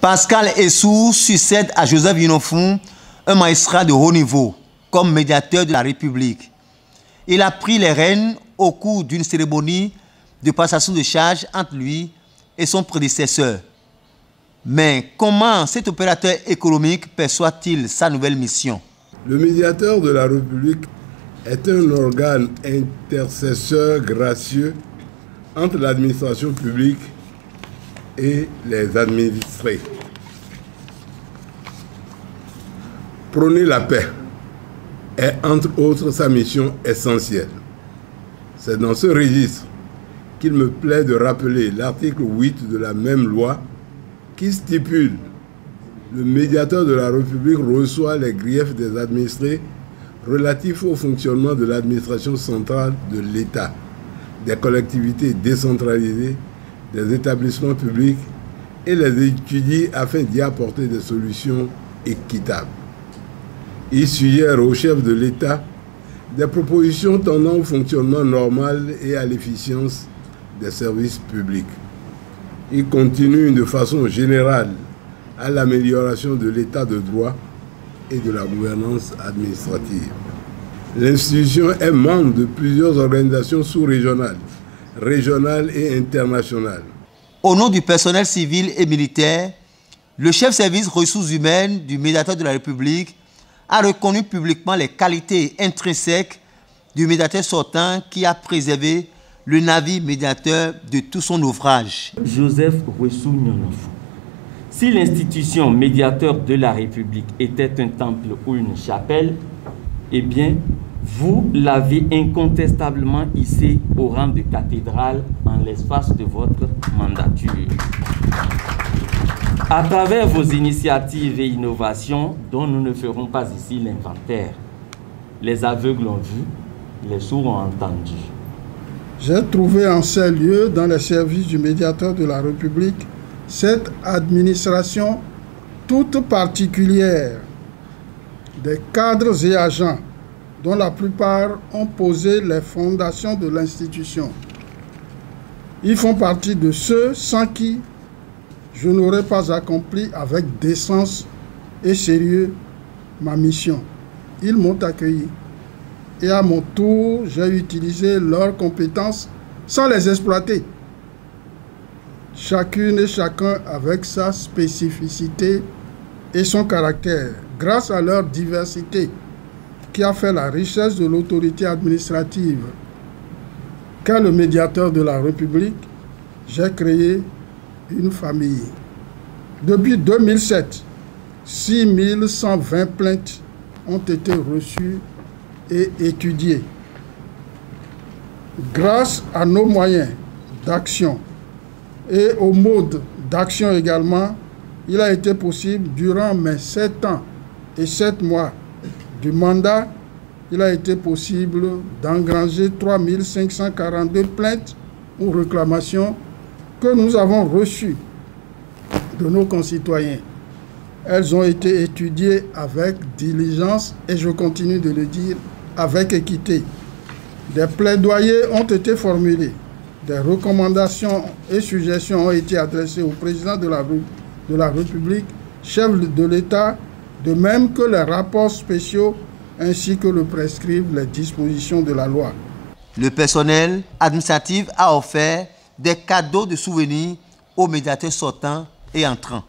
Pascal Essou succède à Joseph Yinofou, un magistrat de haut niveau, comme médiateur de la République. Il a pris les rênes au cours d'une cérémonie de passation de charge entre lui et son prédécesseur. Mais comment cet opérateur économique perçoit-il sa nouvelle mission? Le médiateur de la République est un organe intercesseur gracieux entre l'administration publique et les administrés. Prôner la paix est entre autres sa mission essentielle. C'est dans ce registre qu'il me plaît de rappeler l'article 8 de la même loi qui stipule: le médiateur de la République reçoit les griefs des administrés relatifs au fonctionnement de l'administration centrale de l'État, des collectivités décentralisées, des établissements publics et les étudie afin d'y apporter des solutions équitables. Il suggère au chef de l'État des propositions tendant au fonctionnement normal et à l'efficience des services publics. Il continue de façon générale à l'amélioration de l'état de droit et de la gouvernance administrative. L'institution est membre de plusieurs organisations sous-régionales, régionales et internationales. Au nom du personnel civil et militaire, le chef service ressources humaines du médiateur de la République a reconnu publiquement les qualités intrinsèques du médiateur sortant qui a préservé le navire médiateur de tout son ouvrage. Joseph Yinofou. Si l'institution médiateur de la République était un temple ou une chapelle, eh bien, vous l'avez incontestablement hissé au rang de cathédrale en l'espace de votre mandature. À travers vos initiatives et innovations, dont nous ne ferons pas ici l'inventaire, les aveugles ont vu, les sourds ont entendu. J'ai trouvé en ces lieux, dans les services du médiateur de la République, cette administration toute particulière, des cadres et agents dont la plupart ont posé les fondations de l'institution. Ils font partie de ceux sans qui je n'aurais pas accompli avec décence et sérieux ma mission. Ils m'ont accueilli et à mon tour, j'ai utilisé leurs compétences sans les exploiter. Chacune et chacun avec sa spécificité et son caractère, grâce à leur diversité, qui a fait la richesse de l'autorité administrative. Qu'est le médiateur de la République, j'ai créé une famille. Depuis 2007, 6120 plaintes ont été reçues et étudiées. Grâce à nos moyens d'action et au mode d'action également, il a été possible, durant mes 7 ans et 7 mois du mandat, il a été possible d'engranger 3542 plaintes ou réclamations que nous avons reçues de nos concitoyens. Elles ont été étudiées avec diligence et je continue de le dire, avec équité. Des plaidoyers ont été formulés, des recommandations et suggestions ont été adressées au président de la République, chef de l'État, de même que les rapports spéciaux ainsi que le prescrivent les dispositions de la loi. Le personnel administratif a offert des cadeaux de souvenirs aux médiateurs sortants et entrants.